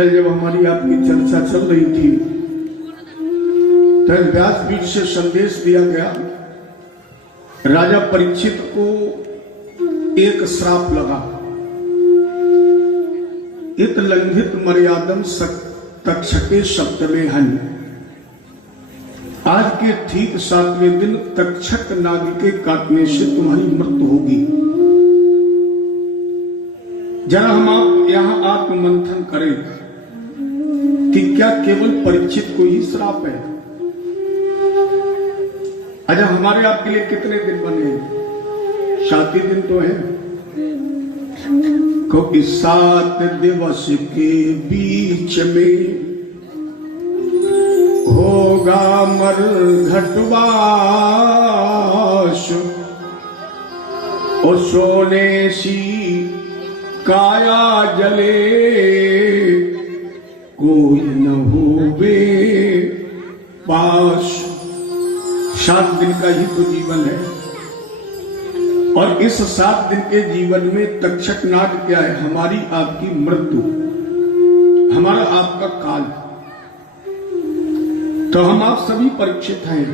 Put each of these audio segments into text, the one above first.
जब हमारी आपकी चर्चा चल रही थी तो व्यासपीठ से संदेश दिया गया। राजा परीक्षित को एक श्राप लगा, इत लंघित मर्यादम तक्षके सप्तमे हन। आज के ठीक 7वें दिन तक्षक नाग के काटने से तुम्हारी मृत्यु होगी। जरा हम आप यहां आत्ममंथन करें कि क्या केवल परीक्षित को ही श्राप है? अच्छा, हमारे आपके लिए कितने दिन बने? 7 दिन तो है, क्योंकि 7 दिवस के बीच में होगा मरघटवास और सोने सी काया जले कोई न होवे पास। 7 दिन का ही तो जीवन है और इस 7 दिन के जीवन में तक्षक नाग क्या है? हमारी आपकी मृत्यु, हमारा आपका काल। तो हम आप सभी परीक्षित हैं।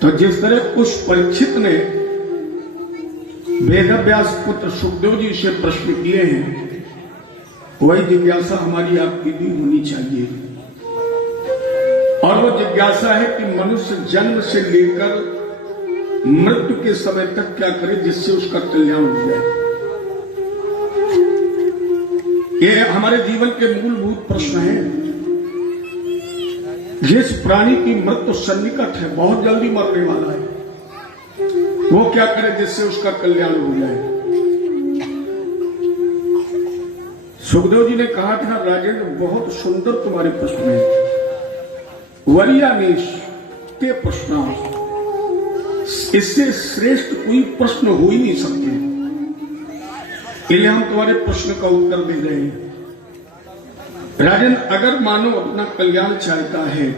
तो जिस तरह उस परीक्षित ने वेदव्यास पुत्र सुखदेव जी से प्रश्न किए हैं, वही जिज्ञासा हमारी आपकी भी होनी चाहिए। और वो जिज्ञासा है कि मनुष्य जन्म से लेकर मृत्यु के समय तक क्या करे जिससे उसका कल्याण हो जाए। ये हमारे जीवन के मूलभूत प्रश्न हैं। जिस प्राणी की मृत्यु सन्निकट है, बहुत जल्दी मरने वाला है, वो क्या करे जिससे उसका कल्याण हो जाए। सुखदेव जी ने कहा था, राजेंद्र बहुत सुंदर तुम्हारे प्रश्न है, वरियानेश ते प्रश्न, इससे श्रेष्ठ कोई प्रश्न हो ही नहीं सकते। इसलिए हम तुम्हारे प्रश्न का उत्तर दे रहे हैं। राजेंद्र, अगर मानव अपना कल्याण चाहता है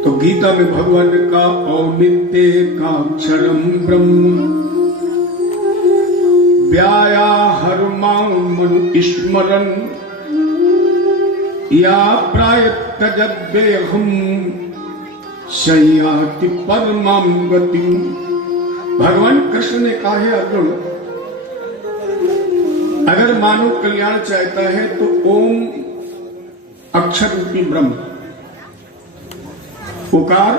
तो गीता में भगवान ने कहा, औनित्य का क्षरम ब्रह्म व्यायाहर मनु स्मरण या प्राय तजद्वेहम संयाति परमाम गति। भगवान कृष्ण ने कहा है, अर्जुन, अगर मानव कल्याण चाहता है तो ओम अक्षर रूपी ब्रह्म, उकार,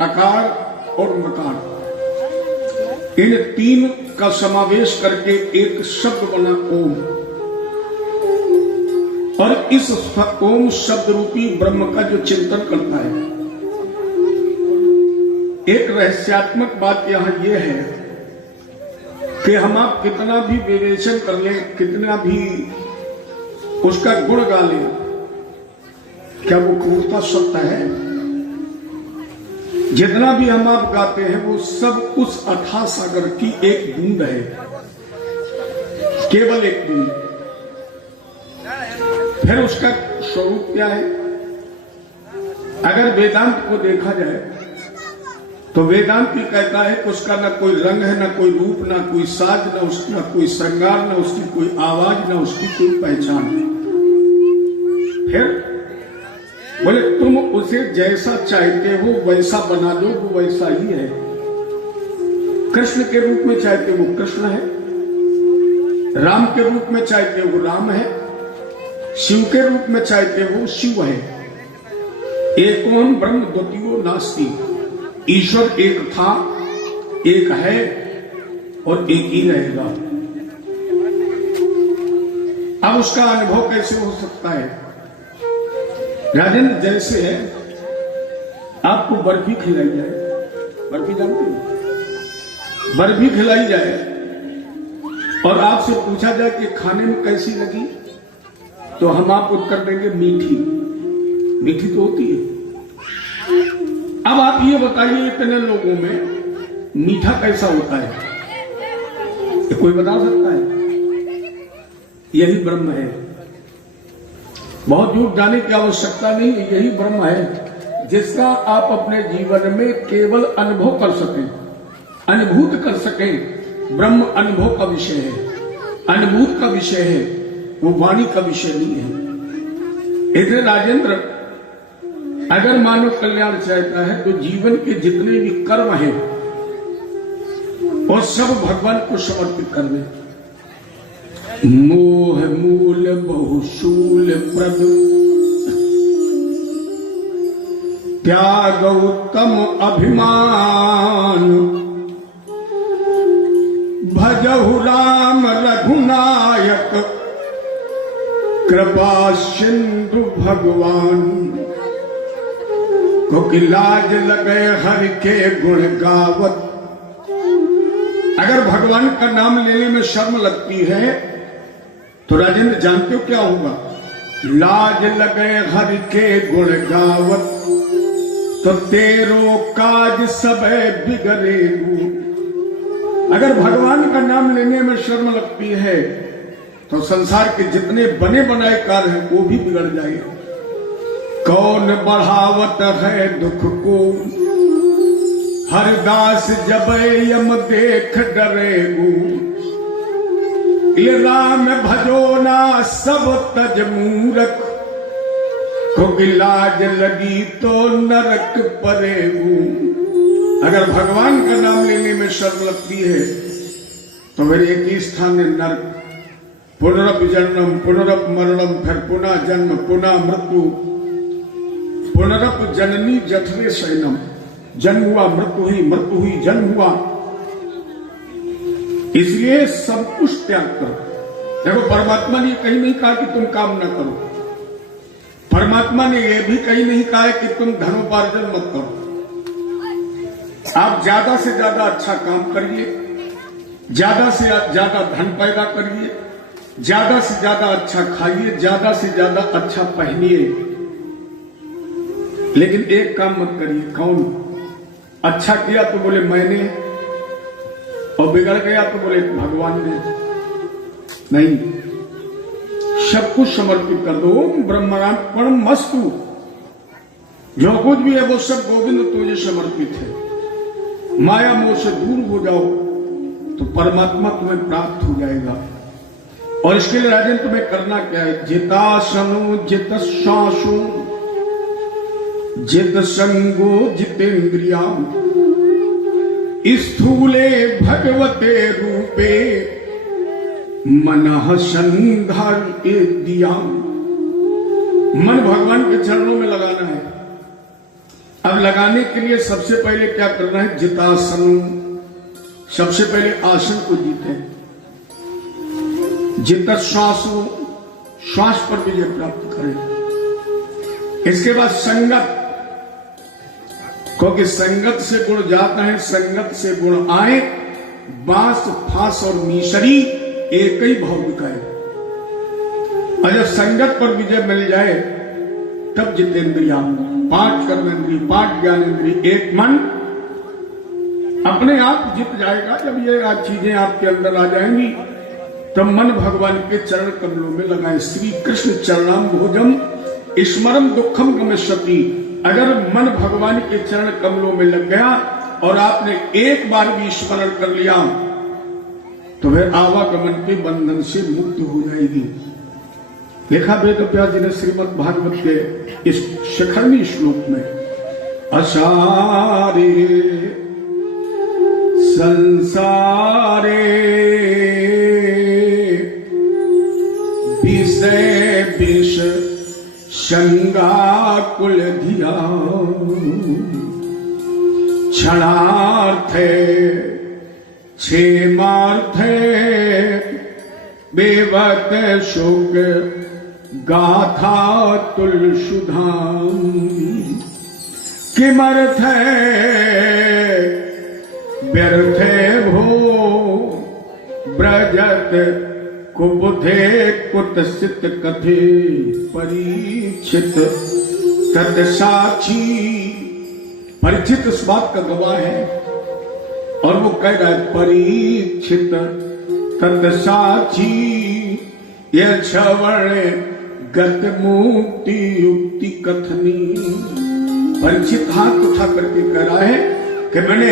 अकार और मकार, इन 3 का समावेश करके एक शब्द बना ओम। और इस ओम शब्द रूपी ब्रह्म का जो चिंतन करता है, एक रहस्यात्मक बात यहां यह है कि हम आप कितना भी विवेचन कर लें, कितना भी उसका गुण गा लें, क्या वो पूर्णतः सत्य है? जितना भी हम आप गाते हैं वो सब उस अथाह सागर की एक बूंद है, केवल एक बूंद। फिर उसका स्वरूप क्या है? अगर वेदांत को देखा जाए तो वेदांत भी कहता है कि उसका ना कोई रंग है, ना कोई रूप, ना कोई साज, ना उसका कोई श्रृंगार, ना उसकी कोई आवाज, ना उसकी कोई पहचान। फिर बोले तुम उसे जैसा चाहते हो वैसा बना दो, वो वैसा ही है। कृष्ण के रूप में चाहते हो कृष्ण है, राम के रूप में चाहते हो राम है, शिव के रूप में चाहते हो शिव है। एकोन ब्रह्म द्वितीयो नास्ति, ईश्वर एक था, एक है और एक ही रहेगा। अब उसका अनुभव कैसे हो सकता है? राजेंद्र, जैसे है आपको बर्फी खिलाई जाए, बर्फी जानते हो? बर्फी खिलाई जाए और आपसे पूछा जाए कि खाने में कैसी लगी, तो हम आप उत्तर देंगे मीठी। मीठी तो होती है। अब आप ये बताइए, इतने लोगों में मीठा कैसा होता है? ये कोई बता सकता है? यही ब्रह्म है। बहुत दूर जाने की आवश्यकता नहीं, यही ब्रह्म है जिसका आप अपने जीवन में केवल अनुभव कर सकें, अनुभूत कर सकें। ब्रह्म अनुभव का विषय है। अनुभूत का विषय है, वो वाणी का विषय नहीं है। इसलिए राजेंद्र, अगर मानव कल्याण चाहता है तो जीवन के जितने भी कर्म हैं और सब भगवान को समर्पित कर दे। मोह मूल बहुशूल प्रद त्याग उत्तम अभिमान भजहु राम रघुनायक कृपा सिंधु भगवान को कि लाज लगे हरि के गुण गावत। अगर भगवान का नाम लेने में शर्म लगती है तो राजेंद्र जानते हो क्या होगा? लाज लगे हरि के गुण गावत तो तेरो काज सब बिगड़ेगू। अगर भगवान का नाम लेने में शर्म लगती है तो संसार के जितने बने बनाए कार्य हैं वो भी बिगड़ जाएगा। कौन बढ़ावत है दुख को हरदास जब यम देख डरेगू। ये राम भजो ना सब तज मूरख को लाज लगी तो नरक परेगू। अगर भगवान का नाम लेने में शर्म लगती है तो फिर एक ही स्थान है नरक। पुनरप जन्म पुनरप मरणम, फिर पुनः जन्म पुनः मृत्यु। पुनरप जननी जठरे शयनम, जन्म हुआ मृत्यु हुई, मृत्यु हुई जन्म हुआ। इसलिए सब कुछ त्याग करो। देखो, परमात्मा ने कहीं नहीं कहा कि तुम काम न करो। परमात्मा ने यह भी कहीं नहीं कहा है कि तुम धनोपार्जन मत करो। आप ज्यादा से ज्यादा अच्छा काम करिए, ज्यादा से ज्यादा धन पैदा करिए, ज्यादा से ज्यादा अच्छा खाइए, ज्यादा से ज्यादा अच्छा पहनिए, लेकिन एक काम मत करिए। कौन? अच्छा किया तो बोले मैंने, और बिगड़ गया तो बोले भगवान ने। नहीं, सब कुछ समर्पित कर दो। ब्रह्मार्पणम मस्तु। जो कुछ भी है वो सब गोविंद तुझे समर्पित है। माया मोह से दूर हो जाओ तो परमात्मा तुम्हें प्राप्त हो जाएगा। और इसके लिए राजन तुम्हें करना क्या है? जितासनो जित श्वासो जित संगो जितेन्द्रिया स्थूले भगवते रूपे मनः संधार दिया। मन भगवान के चरणों में लगाना है। अब लगाने के लिए सबसे पहले क्या करना है? जितासन। सबसे पहले आसन को जीते। जित श्वासो, श्वास पर विजय प्राप्त करें। इसके बाद संगत, क्योंकि संगत से गुण जाता है, संगत से गुण आए। बांस फांस और मीसरी एक ही भौतिक है। और जब संगत पर विजय मिल जाए तब जितेंद्रिया, 5 कर्मेंद्रिय, 5 ज्ञानेंद्रिय, एक मन अपने आप जीत जाएगा। जब ये चीजें आपके अंदर आ जाएंगी तब मन भगवान के चरण कमलों में लगाए। श्री कृष्ण चरणाम भोजम स्मरम दुखम गमिष्यति। अगर मन भगवान के चरण कमलों में लग गया और आपने एक बार भी स्मरण कर लिया तो वह आवागमन के बंधन से मुक्त हो जाएगी। लिखा वेद व्यास जी ने श्रीमद् भागवत के इस शिखरणी श्लोक में, असारे संसारे विषय विष संगाकुल धिया क्षणार्थे क्षेमार्थे बेवत शुक गाथा तुलसुधाम किमर्थ व्यर्थे भो ब्रजत कुबुधे कुतसित कथे परीक्षित तत्साक्षी। परीक्षित इस बात का गवाह है और वो कह रहा है परीक्षित तत्साक्षी यह श्रवण गत मुक्ति युक्ति कथनी। परीक्षित हाथ उठा करके कह रहा है कि मैंने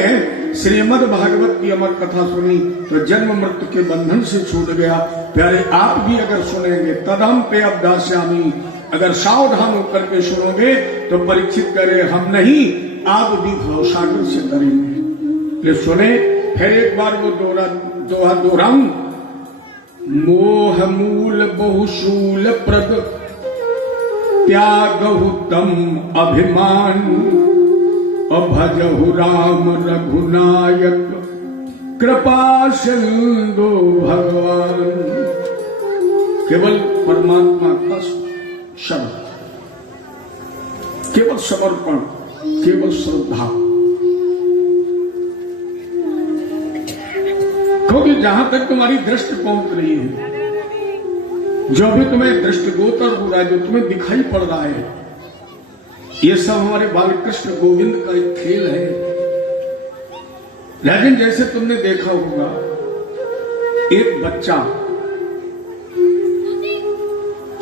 श्रीमद् भागवत की अमर कथा सुनी तो जन्म मृत्यु के बंधन से छूट गया। प्यारे आप भी अगर सुनेंगे तदम पे अब्दास्यामी, अगर सावधान होकर के सुनोगे तो परीक्षित करे हम नहीं आप भी भवसागर से तरेंगे। ये सुने फिर एक बार वो दोहा दोहराऊं। मोह मूल बहुशूल प्रद त्यागहु तम अभिमान, अभजहु राम रघुनायक कृपा सिंधु भगवान। केवल परमात्मा का शब्द, केवल समर्पण, केवल श्रद्धा। क्योंकि जहां तक तुम्हारी दृष्टि पहुंच रही है, जो भी तुम्हें दृष्टिगोचर हो रहा है, जो तुम्हें दिखाई पड़ रहा है, ये सब हमारे बालकृष्ण गोविंद का एक खेल है। लेकिन जैसे तुमने देखा होगा, एक बच्चा,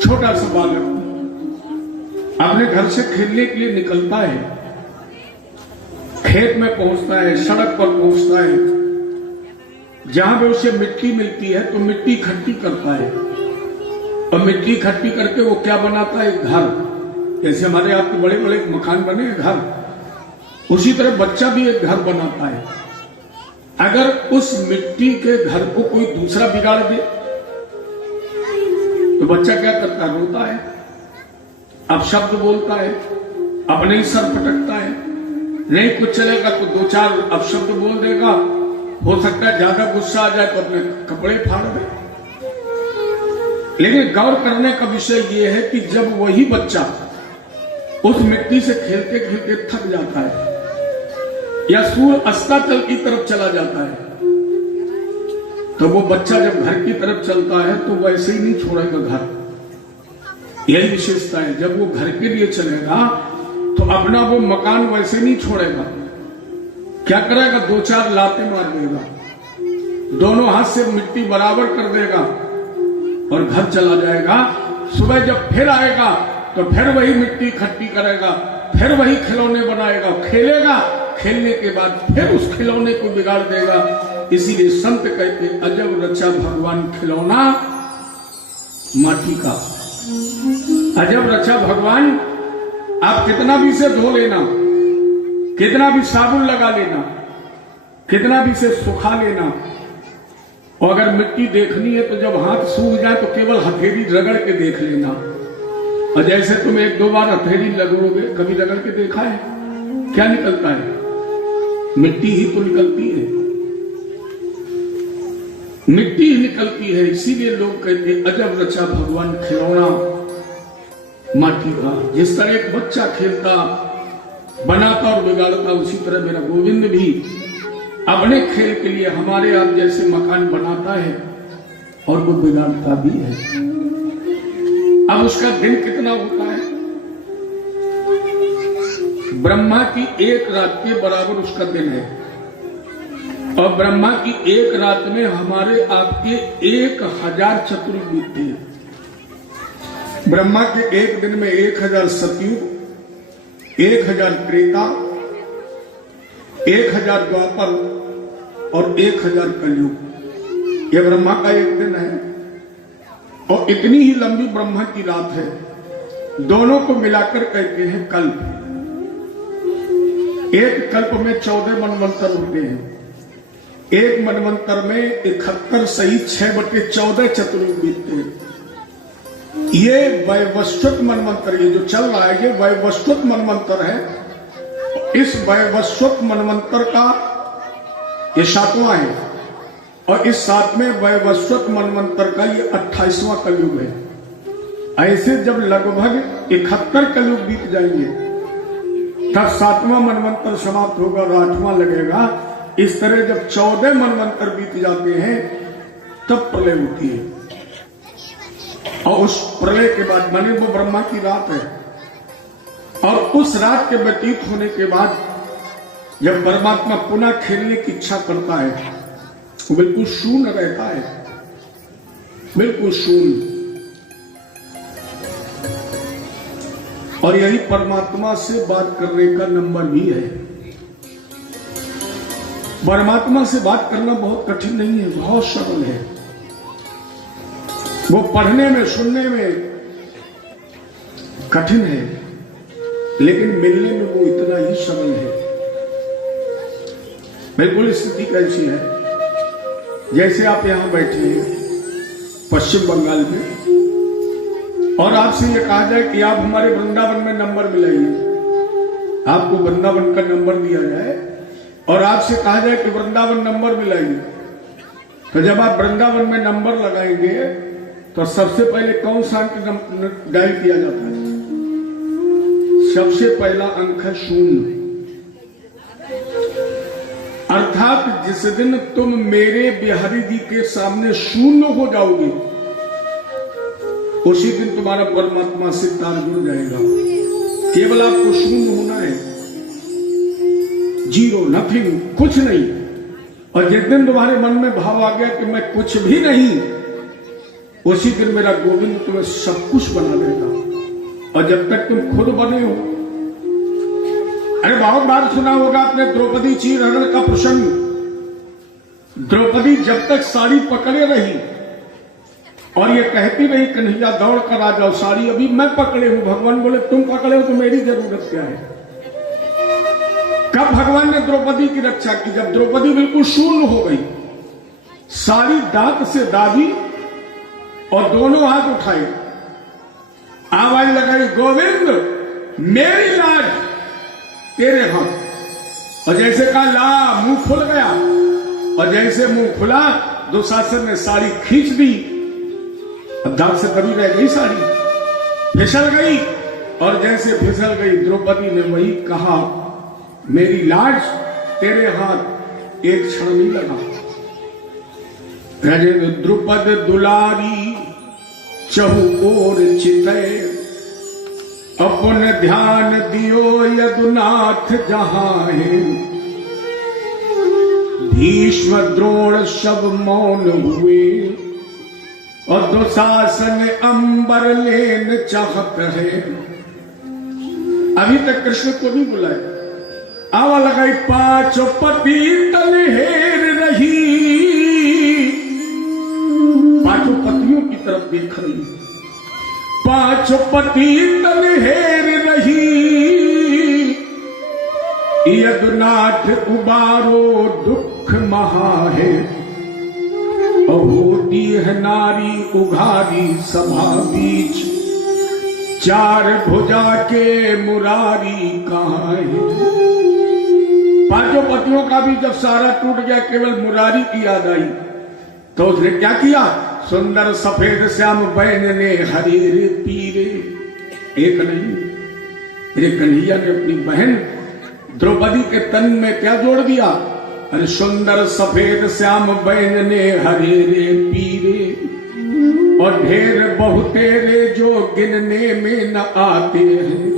छोटा सा बालक अपने घर से खेलने के लिए निकलता है, खेत में पहुंचता है, सड़क पर पहुंचता है, जहां पे उसे मिट्टी मिलती है तो मिट्टी इकट्ठी करता है, और मिट्टी इकट्ठी करके वो क्या बनाता है, घर। जैसे हमारे आपके बड़े बड़े मकान बने घर, उसी तरह बच्चा भी एक घर बनाता है। अगर उस मिट्टी के घर को कोई दूसरा बिगाड़ दे तो बच्चा क्या करता है, रोता है, अपशब्द बोलता है, अपने ही सर पटकता है। नहीं कुछ चलेगा तो दो चार अपशब्द बोल देगा, हो सकता है ज्यादा गुस्सा आ जाए तो अपने कपड़े फाड़ दे। लेकिन गौर करने का विषय यह है कि जब वही बच्चा उस मिट्टी से खेलते खेलते थक जाता है या सूर्य अस्ताचल की तरफ चला जाता है, तो वो बच्चा जब घर की तरफ चलता है तो वैसे ही नहीं छोड़ेगा घर। यही विशेषता है, जब वो घर के लिए चलेगा तो अपना वो मकान वैसे नहीं छोड़ेगा। क्या करेगा, दो चार लाते मार देगा, दोनों हाथ से मिट्टी बराबर कर देगा और घर चला जाएगा। सुबह जब फिर आएगा तो फिर वही मिट्टी इकट्ठी करेगा, फिर वही खिलौने बनाएगा, खेलेगा, खेलने के बाद फिर उस खिलौने को बिगाड़ देगा। इसीलिए संत कहते अजब रचा भगवान खिलौना माटी का। अजब रचा भगवान, आप कितना भी से धो लेना, कितना भी साबुन लगा लेना, कितना भी से सुखा लेना, और अगर मिट्टी देखनी है तो जब हाथ सूख जाए तो केवल हथेली रगड़ के देख लेना। और जैसे तुम एक दो बार हथेली लगोगे, कभी रगड़ के देखा है, क्या निकलता है, मिट्टी ही तो निकलती है, मिट्टी ही निकलती है। इसीलिए लोग कहते हैं अजब रचा भगवान खिलौना माटी का। जिस तरह एक बच्चा खेलता, बनाता और बिगाड़ता, उसी तरह मेरा गोविंद भी अपने खेल के लिए हमारे आप जैसे मकान बनाता है और वो बिगाड़ता भी है। अब उसका दिन कितना होता है, ब्रह्मा की एक रात के बराबर उसका दिन है, और ब्रह्मा की एक रात में हमारे आपके 1000 चतुर्युग बीतते हैं। ब्रह्मा के एक दिन में 1000 सतयुग, 1000 त्रेता, 1000 द्वापर और 1000 कलयुग। यह ब्रह्मा का एक दिन है, और इतनी ही लंबी ब्रह्मा की रात है। दोनों को मिलाकर कहते हैं कल्प। एक कल्प में 14 मनवंतर होते हैं। एक मनवंतर में 71 सहित 6/14 चतुर्युग बीतते हैं। ये वैवस्वत मनवंतर, ये जो चल रहा है, ये वैवस्वत मनवंतर है। इस वैवस्वत मनवंतर का ये 7वां है, और इस 7वें वैवस्वत मनवंतर का ये 28वां कलयुग है। ऐसे जब लगभग 71 कलयुग बीत जाएंगे तब 7वां मनवंतर समाप्त होगा और 8वां लगेगा। इस तरह जब 14 मनवंतर बीत जाते हैं तब प्रलय होती है, और उस प्रलय के बाद माने वो ब्रह्मा की रात है, और उस रात के व्यतीत होने के बाद जब परमात्मा पुनः खेलने की इच्छा करता है, वो बिल्कुल शून्य रहता है, बिल्कुल शून्य। और यही परमात्मा से बात करने का नंबर भी है। परमात्मा से बात करना बहुत कठिन नहीं है, बहुत सरल है। वो पढ़ने में सुनने में कठिन है, लेकिन मिलने में वो इतना ही सरल है। बिल्कुल स्थिति कैसी है, जैसे आप यहां बैठे हैं पश्चिम बंगाल में, और आपसे ये कहा जाए कि आप हमारे वृंदावन में नंबर मिलाइए, आपको वृंदावन का नंबर दिया जाए और आपसे कहा जाए कि वृंदावन नंबर मिलाइए, तो जब आप वृंदावन में नंबर लगाएंगे तो सबसे पहले कौन सा अंक डायल किया जाता है? सबसे पहला अंक है 0। अर्थात जिस दिन तुम मेरे बिहारी जी के सामने 0 हो जाओगे, उसी दिन तुम्हारा परमात्मा से तार जुड़ जाएगा। केवल आपको 0 होना है, 0, नथिंग, कुछ नहीं। और जिस दिन तुम्हारे मन में भाव आ गया कि मैं कुछ भी नहीं, उसी दिन मेरा गोविंद तुम्हें सब कुछ बना देगा। और जब तक तुम खुद बने हो, अरे बहुत बार सुना होगा आपने द्रौपदी चीरहरण का प्रसंग। द्रौपदी जब तक साड़ी पकड़े रही और ये कहती रही कन्हैया दौड़ कर आ जाओ, साड़ी अभी मैं पकड़े हूं। भगवान बोले तुम पकड़े हो तो मेरी जरूरत क्या है? कब भगवान ने द्रौपदी की रक्षा की? जब द्रौपदी बिल्कुल शून्य हो गई, साड़ी दांत से दाबी और दोनों हाथ उठाए, आवाज लगाई, गोविंद मेरी लाज तेरे हाथ। और जैसे कहा ला, मुंह खुल गया, और जैसे मुंह खुला दुशासन ने साड़ी खींच दी। अब दांत से दबी रह गई साड़ी, फिसल गई, और जैसे फिसल गई द्रौपदी ने वही कहा, मेरी लाज तेरे हाथ। एक क्षण नहीं लगा, राजेंद्र द्रुपद दुलारी चहुओर चितय, अपन ध्यान दियो यदुनाथ जहां है। भीष्म द्रोण सब मौन हुए, और दुशासन अंबर लेन चाहत है। अभी तक कृष्ण को नहीं बुलाए, आवा लगाई, 5 पति तन हेर रही, 5 पतियों की तरफ देख रही, 5 पति तन हेर रही, यदुनाथ उबारो दुख महा है। होती है नारी उघारी सभा बीच, 4 भुजा के मुरारी कहाँ है। 5 पतियों का भी जब सारा टूट गया, केवल मुरारी की याद आई, तो उसने क्या किया? सुंदर सफेद श्याम बैन ने हरे रे पीरे। एक नहीं, ये कन्हैया ने अपनी बहन द्रौपदी के तन में क्या जोड़ दिया? अरे सुंदर सफेद श्याम बैन ने हरे रे पीरे, और ढेर बहुतेरे जो गिनने में न आते हैं।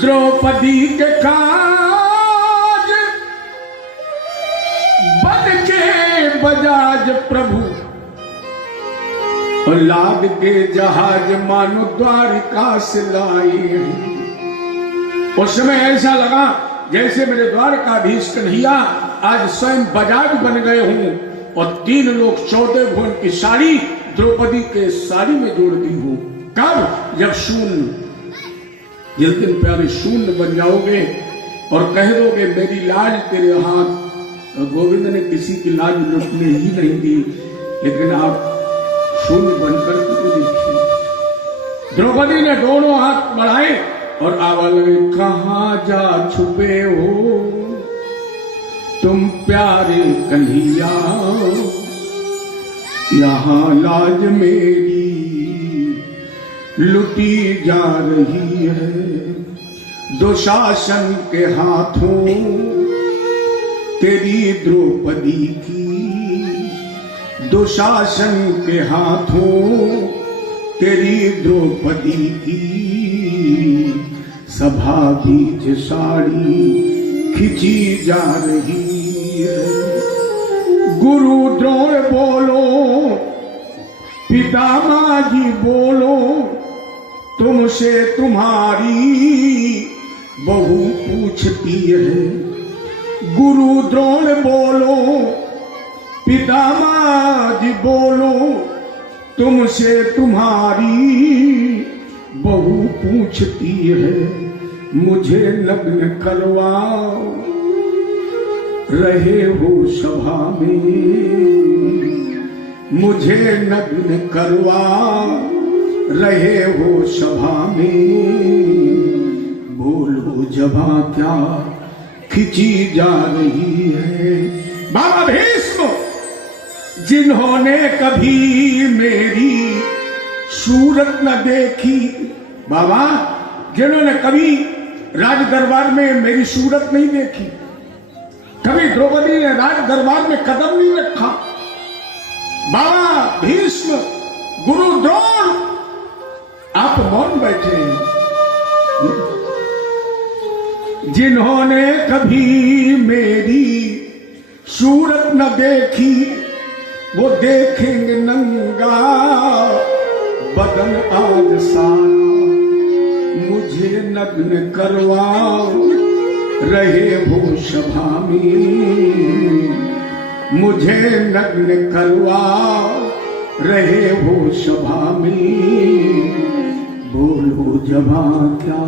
द्रौपदी के काज बन के बजाज प्रभु, और लाद के जहाज मानो द्वारिका से लाए। उस समय ऐसा लगा जैसे मेरे द्वारकाधीश कन्हैया आज स्वयं बजाज बन गए हों, और 3 लोग 14 भुवन की साड़ी द्रौपदी के साड़ी में जोड़ दी हो। कब? जब शून्य, जिस दिन प्यारे शून्य बन जाओगे और कह दोगे मेरी लाज तेरे हाथ, तो गोविंद ने किसी की लाज लुटने ही नहीं दी, लेकिन आप शून्य बनकर क्यों देखिए। द्रौपदी ने दोनों हाथ बढ़ाए और आवाज लगे, कहाँ जा छुपे हो तुम प्यारे कन्हैया, यहाँ लाज मेरी लुटी जा रही है। दुशासन के हाथों तेरी द्रौपदी की, दुशासन के हाथों तेरी द्रौपदी की, सभा बीच साड़ी खिंची जा रही है। गुरु द्रोण बोलो, पितामह जी बोलो, तुमसे तुम्हारी बहू पूछती है। गुरु द्रोण बोलो, पितामह जी बोलो, तुमसे तुम्हारी बहू पूछती है, मुझे नग्न करवाओ, रहे हो सभा में, मुझे नग्न करवाओ, रहे हो सभा में, बोलो जबां क्या खिंची जा रही है। बाबा भीष्म, जिन्होंने कभी मेरी सूरत न देखी, बाबा जिन्होंने कभी राज दरबार में मेरी सूरत नहीं देखी, कभी द्रौपदी ने राज दरबार में कदम नहीं रखा, बाबा भीष्म, गुरु द्रोण, आप मौन बैठे हैं। जिन्होंने कभी मेरी सूरत न देखी, वो देखेंगे नंगा बदन आज सारा, मुझे नग्न करवाओ, रहे हो सभा में, मुझे नग्न करवाओ, रहे हो सभा में, बोलो जबां क्या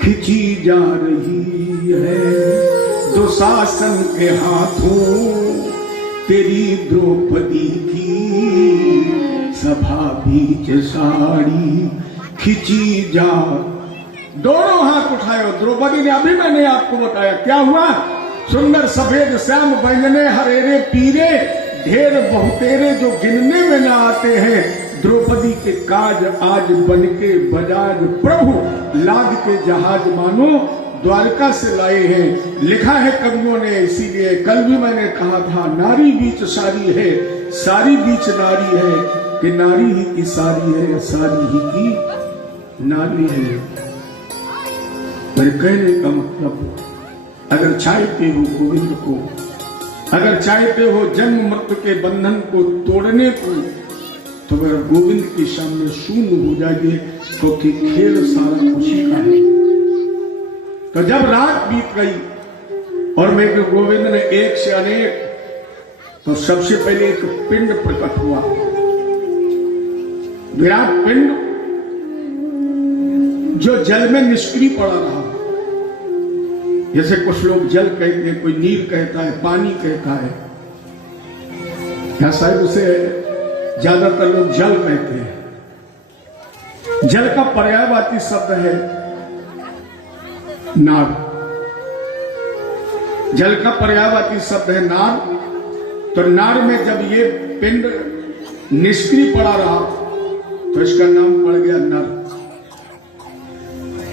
खिंची जा रही है। दुशासन के हाथों तेरी द्रौपदी की सभा बीच साड़ी खिंची जा। दोनों हाथ उठाए। द्रौपदी ने, अभी मैंने आपको बताया क्या हुआ। सुंदर सफेद श्याम बैंगने हरेरे पीरे, ढेर बहुतेरे जो गिनने में न आते हैं। द्रौपदी के काज आज बनके बजाज, प्रभु लाद के जहाज मानो द्वारका से लाए हैं। लिखा है कवियों ने, इसीलिए कल भी मैंने कहा था, नारी बीच सारी है, सारी बीच नारी है, कि नारी ही की सारी है, सारी ही की नारी है। मेरे कहने का मतलब, अगर चाहते हो गोविंद को, अगर चाहते हो जन्म मृत्यु के बंधन को तोड़ने को, तो मेरा गोविंद के सामने शून्य हो जाएंगे, क्योंकि खेल सारा खुशी का है। तो जब रात बीत गई और मेरे गोविंद ने एक से अनेक, तो सबसे पहले एक पिंड प्रकट हुआ, विराट पिंड, जो जल में निष्क्रिय पड़ा रहा। जैसे कुछ लोग जल कहते हैं, कोई नीर कहता है, पानी कहता है, या शायद उसे ज्यादातर लोग जल कहते हैं। जल का पर्यायवाची शब्द है नाग। जल का पर्यायवाची शब्द है नाग। तो नाग में जब ये पिंड निष्क्रिय पड़ा रहा, तो इसका नाम पड़ गया नर।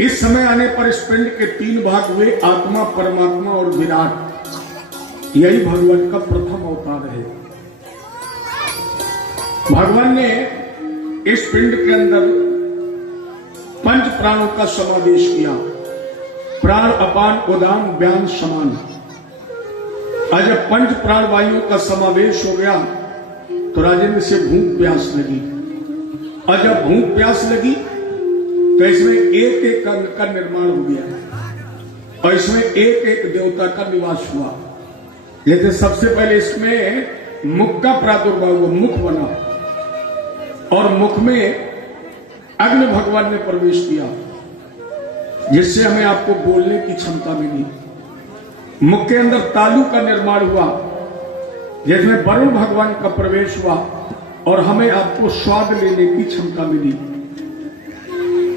इस समय आने पर इस पिंड के तीन भाग हुए, आत्मा, परमात्मा और विराट। यही भगवान का प्रथम अवतार है। भगवान ने इस पिंड के अंदर पंच प्राणों का समावेश किया, प्राण, अपान, उदान, व्यान, समान। आज जब पंच प्राण वायुओं का समावेश हो गया, तो राजेंद्र से भूख प्यास लगी। और जब भूख प्यास लगी, तो इसमें एक एक का निर्माण हो गया, और इसमें एक एक देवता का निवास हुआ। लेकिन सबसे पहले इसमें मुख का प्रादुर्भाव हुआ, मुख बना, और मुख में अग्नि भगवान ने प्रवेश किया, जिससे हमें आपको बोलने की क्षमता मिली। मुख के अंदर तालु का निर्माण हुआ, जिसमें वरुण भगवान का प्रवेश हुआ, और हमें आपको स्वाद लेने की क्षमता मिली।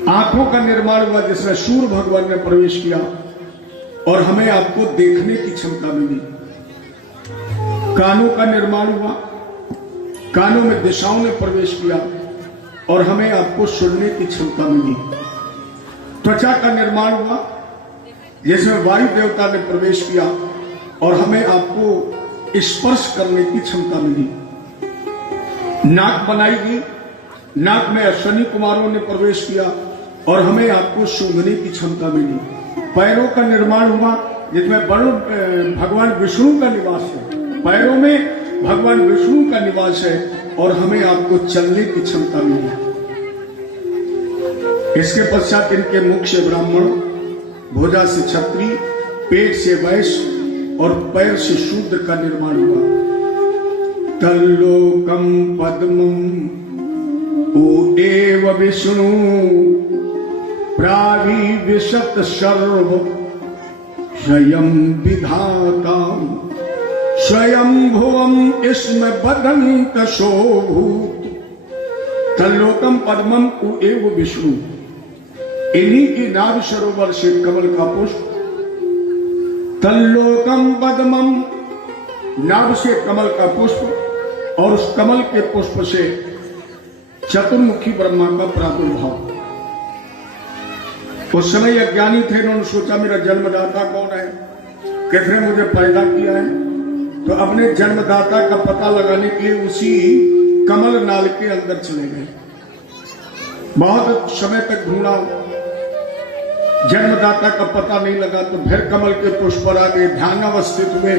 आंखों का निर्माण हुआ, जिसमें सूर्य भगवान ने प्रवेश किया, और हमें आपको देखने की क्षमता मिली। कानों का निर्माण हुआ, कानों में दिशाओं ने प्रवेश किया, और हमें आपको सुनने की क्षमता मिली। त्वचा का निर्माण हुआ, जिसमें वायु देवता ने प्रवेश किया, और हमें आपको स्पर्श करने की क्षमता मिली। नाक बनाई गई, नाक में अश्विनी कुमारों ने प्रवेश किया, और हमें आपको सूंघने की क्षमता मिली। पैरों का निर्माण हुआ, जिसमें वरुण भगवान विष्णु का निवास है, पैरों में भगवान विष्णु का निवास है, और हमें आपको चलने की क्षमता मिली। इसके पश्चात इनके मुख से ब्राह्मण, भुजा से क्षत्रिय, पेट से वैश्य, और पैर से शूद्र का निर्माण हुआ। तल्लोकम पद्मम ओ एव विष्णु प्राविशत सर्व स्वयं विधाता स्वयं भुवम इसमें बदंत शोभूत। तल्लोकम पद्मम उ एव विष्णु, इन्हीं की नाभ सरोवर से कमल का पुष्प। तल्लोकम पद्मम, नाभ से कमल का पुष्प, और उस कमल के पुष्प से चतुर्मुखी ब्रह्मा का प्रादुर्भाव। उस समय अज्ञानी थे, उन्होंने सोचा मेरा जन्मदाता कौन है, किसने मुझे पैदा किया है। तो अपने जन्मदाता का पता लगाने के लिए उसी कमल नाल के अंदर चले गए। बहुत समय तक ढूंढा, जन्मदाता का पता नहीं लगा। तो फिर कमल के पुष्प पर आ गए, ध्यान अवस्थित हुए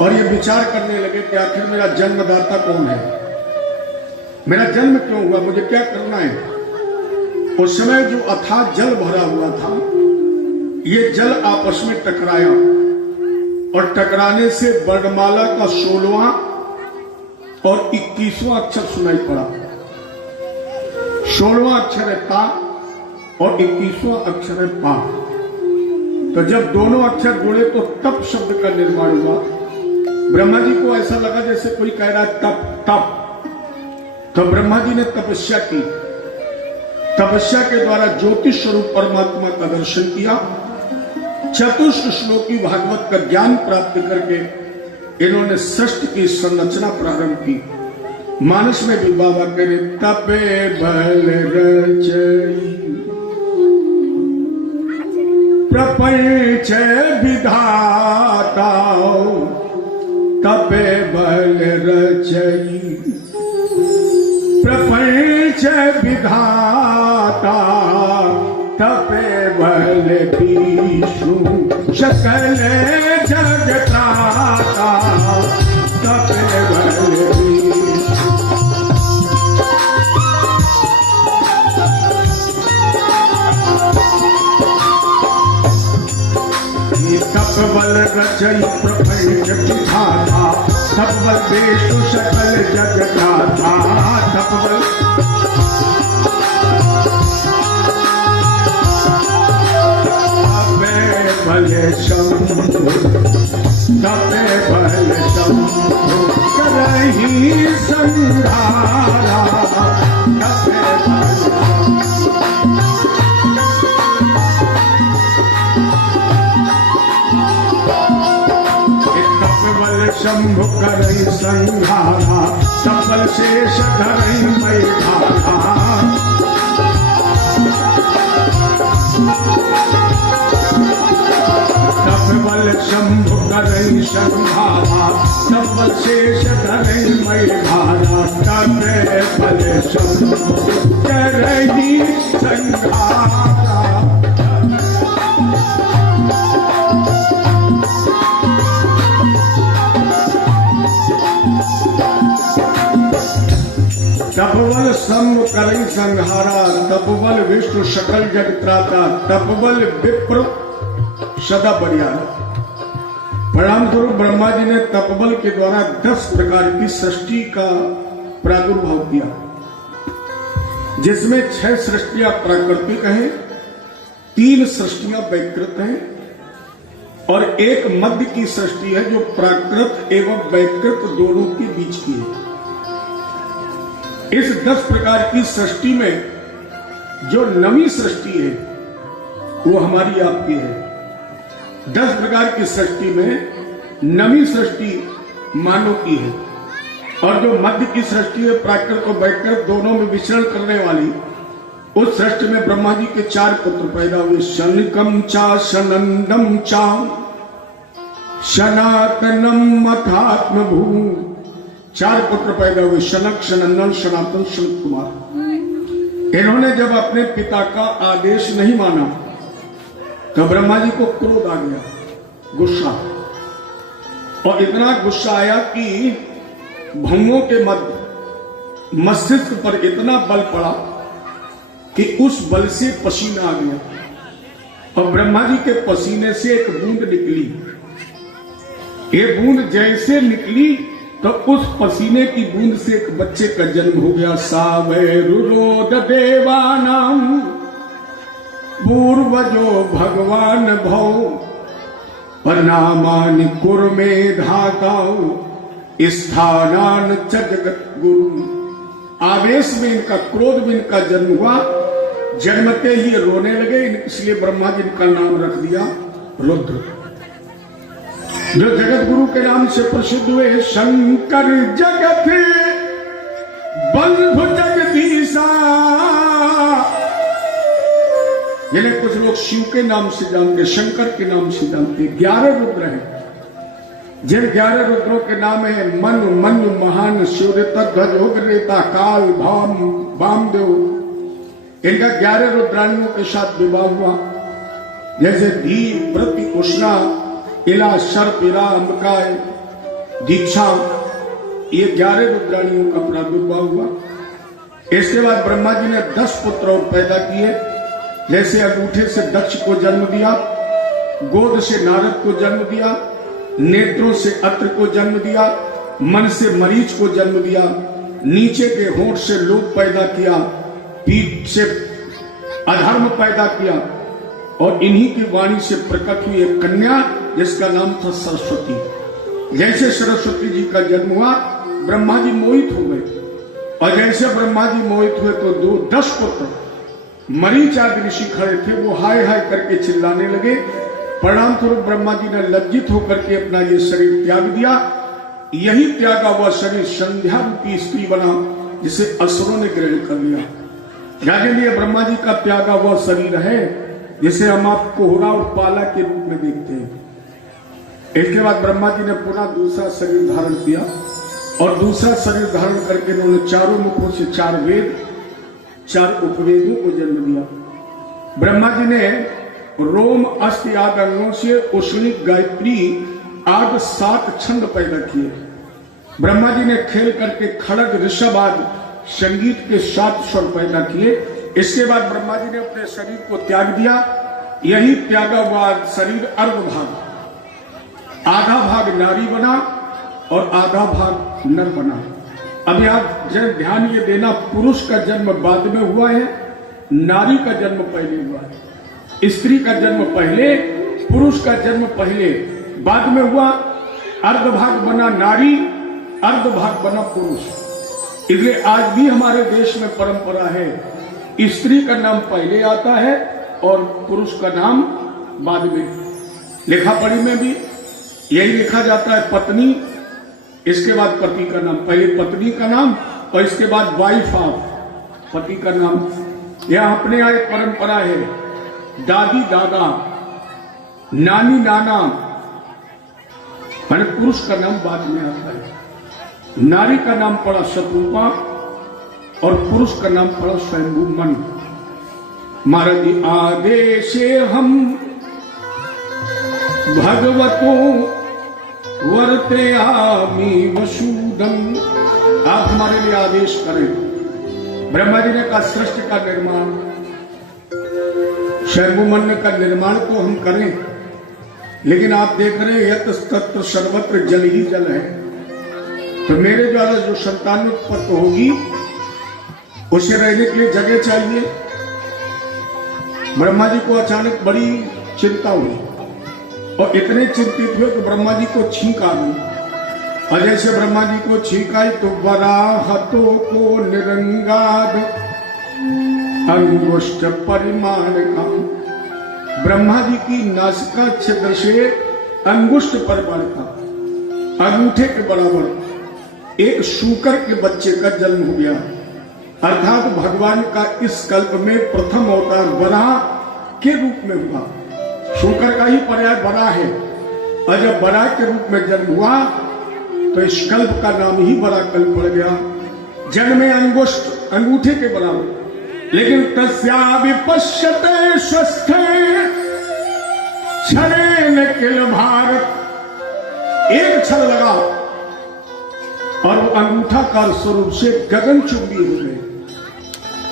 और ये विचार करने लगे कि आखिर मेरा जन्मदाता कौन है, मेरा जन्म क्यों हुआ, मुझे क्या करना है। उस समय जो अथाह जल भरा हुआ था, ये जल आपस में टकराया और टकराने से वर्णमाला का 16वां और 21वां अक्षर सुनाई पड़ा। 16वां अक्षर है ता और 21वां अक्षर है पा। तो जब दोनों अक्षर जुड़े तो तप शब्द का निर्माण हुआ। ब्रह्मा जी को ऐसा लगा जैसे कोई कह रहा है तप तप। तो ब्रह्मा जी ने तपस्या की, तपस्या के द्वारा ज्योतिष स्वरूप परमात्मा का दर्शन किया। चतुष्ट श्लोकी भागवत का ज्ञान प्राप्त करके इन्होंने सृष्टि की संरचना प्रारंभ की। मानस में भी बाबा कह रहे तपे बल रचई प्रपंच विधाता, तपे बल रचई प्रपंच विधाता, तपे बल विष्णु सकल जगताता, तपे बल तप बल रचई प्रपंच विधाता, तप बल विष्णु सकल जगताता, तप बल बल शंभु, तपे बल शंभु करहि संहारा, तपे बल शंभु करहि संहारा, तपल शेष धरहि मैधारा, तपबल शंभु करहि संहारा, तपल शेष धरहि मैधारा, तपे बल शंभु करहि संहारा। तपबल शंभु करहि संहारा, तपबल विष्णु सकल जग त्राता, तपबल विप्र सदा बरियारा। परिणाम स्वरूप ब्रह्मा जी ने तपबल के द्वारा 10 प्रकार की सृष्टि का प्रादुर्भाव किया, जिसमें 6 सृष्टियां प्राकृतिक हैं, 3 सृष्टियां वैकृत हैं और एक मध्य की सृष्टि है जो प्राकृत एवं वैकृत दोनों के बीच की है। इस 10 प्रकार की सृष्टि में जो नवी सृष्टि है वो हमारी आपकी है। 10 प्रकार की सृष्टि में नवी सृष्टि मानव की है और जो मध्य की सृष्टि है प्राकृत और वैकृत दोनों में विचरण करने वाली, उस सृष्टि में ब्रह्मा जी के 4 पुत्र पैदा हुए। शनिकम चा सनंदम चा सनातनम मथात्म भू, 4 पुत्र पैदा हुए, शनक सनंदन सनातन सनत कुमार। इन्होंने जब अपने पिता का आदेश नहीं माना तो ब्रह्मा जी को क्रोध आ गया, गुस्सा, और इतना गुस्सा आया कि भंगों के मध्य मस्तिष्क पर इतना बल पड़ा कि उस बल से पसीना आ गया और ब्रह्मा जी के पसीने से एक बूंद निकली ये बूंद जैसे निकली तो उस पसीने की बूंद से एक बच्चे का जन्म हो गया। सावैरुरोद देवानाम पूर्वजो भगवान भव परनामानि कुर्मे धाताओ स्थानान च जगत गुरु। आवेश में इनका, क्रोध में इनका जन्म हुआ। जन्मते ही रोने लगे, इसलिए ब्रह्मा जी इनका नाम रख दिया रुद्र। जो जगत गुरु के नाम से प्रसिद्ध हुए। शंकर जगत बंधु जगदीशा, जिन्हें कुछ लोग शिव के नाम से जानते, शंकर के नाम से जानते। 11 रुद्र हैं, जिन 11 रुद्रों के नाम है मनु, मनु महान, शिवरेता, ध्वज, उग्ररेता, काल, भाम, वामदेव। इनका 11 रुद्राणियों के साथ विवाह हुआ। जैसे धीर, प्रति, उष्णा, इला, सर्प, इरा, अंबकाय, दीक्षा, ये 11 रुद्राणियों का प्रादुर्भाव हुआ। इसके बाद ब्रह्मा जी ने 10 पुत्र और पैदा किए। जैसे अंगूठे से दक्ष को जन्म दिया, गोद से नारद को जन्म दिया, नेत्रों से अत्र को जन्म दिया, मन से मरीच को जन्म दिया, नीचे के होंठ से लोभ पैदा किया, पीठ से अधर्म पैदा किया, और इन्हीं की वाणी से प्रकट हुई एक कन्या जिसका नाम था सरस्वती। जैसे सरस्वती जी का जन्म हुआ, ब्रह्मा जी मोहित हो गए। और जैसे ब्रह्मा जी मोहित हुए तो 10 पुत्र मरीच आदि ऋषि खड़े थे, वो हाय हाय करके चिल्लाने लगे। परिणाम स्वरूप ब्रह्मा जी ने लज्जित होकर के अपना ये शरीर त्याग दिया। यही त्यागा हुआ शरीर संध्या रूपी स्त्री बना, जिसे असुरों ने ग्रहण कर लिया। यानी ये ब्रह्मा जी का त्यागा हुआ शरीर है, जिसे हम आप कोहरा और पाला के रूप में देखते हैं। इसके बाद ब्रह्मा जी ने पुनः दूसरा शरीर धारण किया, और दूसरा शरीर धारण करके उन्होंने चारों मुखों से 4 वेद, 4 उपवेदों को जन्म दिया। ब्रह्मा जी ने रोम, अस्त आदि अंगों से उष्णिक, गायत्री आदि 7 छंद पैदा किए। ब्रह्मा जी ने खेल करके खड़ग, ऋषभ आदि संगीत के 7 स्वर पैदा किए। इसके बाद ब्रह्मा जी ने अपने शरीर को त्याग दिया। यही त्यागा हुआ शरीर अर्ध भाग, आधा भाग नारी बना और आधा भाग नर बना। अभी आप जब ध्यान ये देना, पुरुष का जन्म बाद में हुआ है, नारी का जन्म पहले हुआ है। स्त्री का जन्म पहले, पुरुष का जन्म पहले, बाद में हुआ। अर्ध भाग बना नारी, अर्ध भाग बना पुरुष। इसलिए आज भी हमारे देश में परंपरा है, स्त्री का नाम पहले आता है और पुरुष का नाम बाद में। लिखा पढ़ी में भी यही लिखा जाता है, पत्नी, इसके बाद पति का नाम, पहले पत्नी का नाम और इसके बाद वाइफ ऑफ पति का नाम। यह अपने यहाँ एक परंपरा है। दादी दादा, नानी नाना, मैंने पुरुष का नाम बाद में आता है। नारी का नाम पड़ा शत्रुपा और पुरुष का नाम पड़ा स्वयंभू मन। महाराज आदेशे हम भगवतो वर्ते आमी वसूदम, आप हमारे लिए आदेश करें। ब्रह्मा जी ने कहा सृष्टि का निर्माण, स्वयंभू मन का निर्माण तो हम करें, लेकिन आप देख रहे हैं यत तत्र सर्वत्र जल ही जल है। तो मेरे द्वारा जो संतानोत्पत्ति होगी उसे रहने के लिए जगह चाहिए। ब्रह्मा जी को अचानक बड़ी चिंता हुई और इतने चिंतित हुए कि ब्रह्मा जी को छींक आ गई। और जैसे ब्रह्मा जी को छींक आई तो वराहतों को निरंगाद अंगुष्ठ परिमाण का, ब्रह्मा जी की नासिका छिद्र से अंगुष्ठ परिमाण का, अंगूठे के बराबर एक शूकर के बच्चे का जन्म हो गया। अर्थात भगवान का इस कल्प में प्रथम अवतार वराह के रूप में हुआ। शूकर का ही पर्याय वराह है, और जब वराह के रूप में जन्म हुआ तो इस कल्प का नाम ही वराह कल्प पड़ गया। जन्म में अंगुष्ठ, अंगूठे के बराबर, लेकिन तस्या विपश्यते स्वस्थे क्षणे न किल भारत, एक क्षण लगा और वो अंगूठा कार स्वरूप से गगनचुंबी हो गए,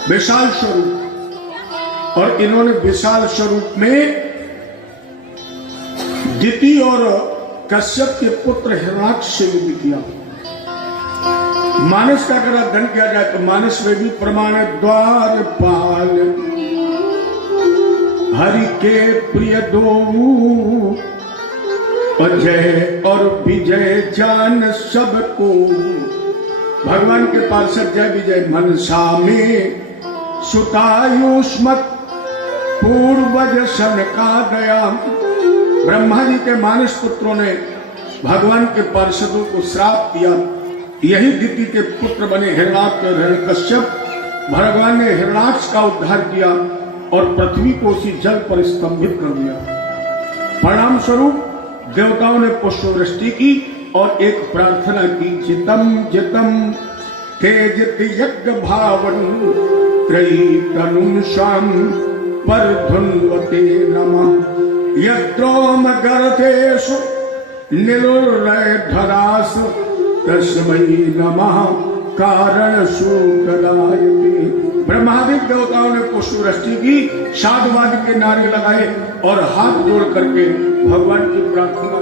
विशाल स्वरूप। और इन्होंने विशाल स्वरूप में दिति और कश्यप के पुत्र हिरणाक्ष से युद्ध किया। मानस का अगर अध्ययन किया जाए तो मानस में भी प्रमाण द्वारपाल हरि के प्रिय दो अजय और विजय जान सबको। भगवान के पार्षद जय विजय मनसा में सुतायुष्मत पूर्वज सन का दया। ब्रह्मा जी के मानस पुत्रों ने भगवान के पार्षदों को श्राप दिया, यही दिति के पुत्र बने हिरणाक्ष और हिरण्यकश्यप। भगवान ने हिरणाक्ष का उद्धार किया और पृथ्वी को उसी जल पर स्तंभित कर दिया। परिणाम स्वरूप देवताओं ने पुष्पवृष्टि की और एक प्रार्थना की, जितम जितम तेजित यज्ञ भावन त्रयी तनुम श्याम पर धुन्वते नमः। यद्रोम गर्तेषु निरुलय धरास तस्मै नमः कारण शूकरायते। ब्रह्मादिक देवताओं ने पुष्पवृष्टि की, साधुवाद के नारे लगाए और हाथ जोड़ करके भगवान की प्रार्थना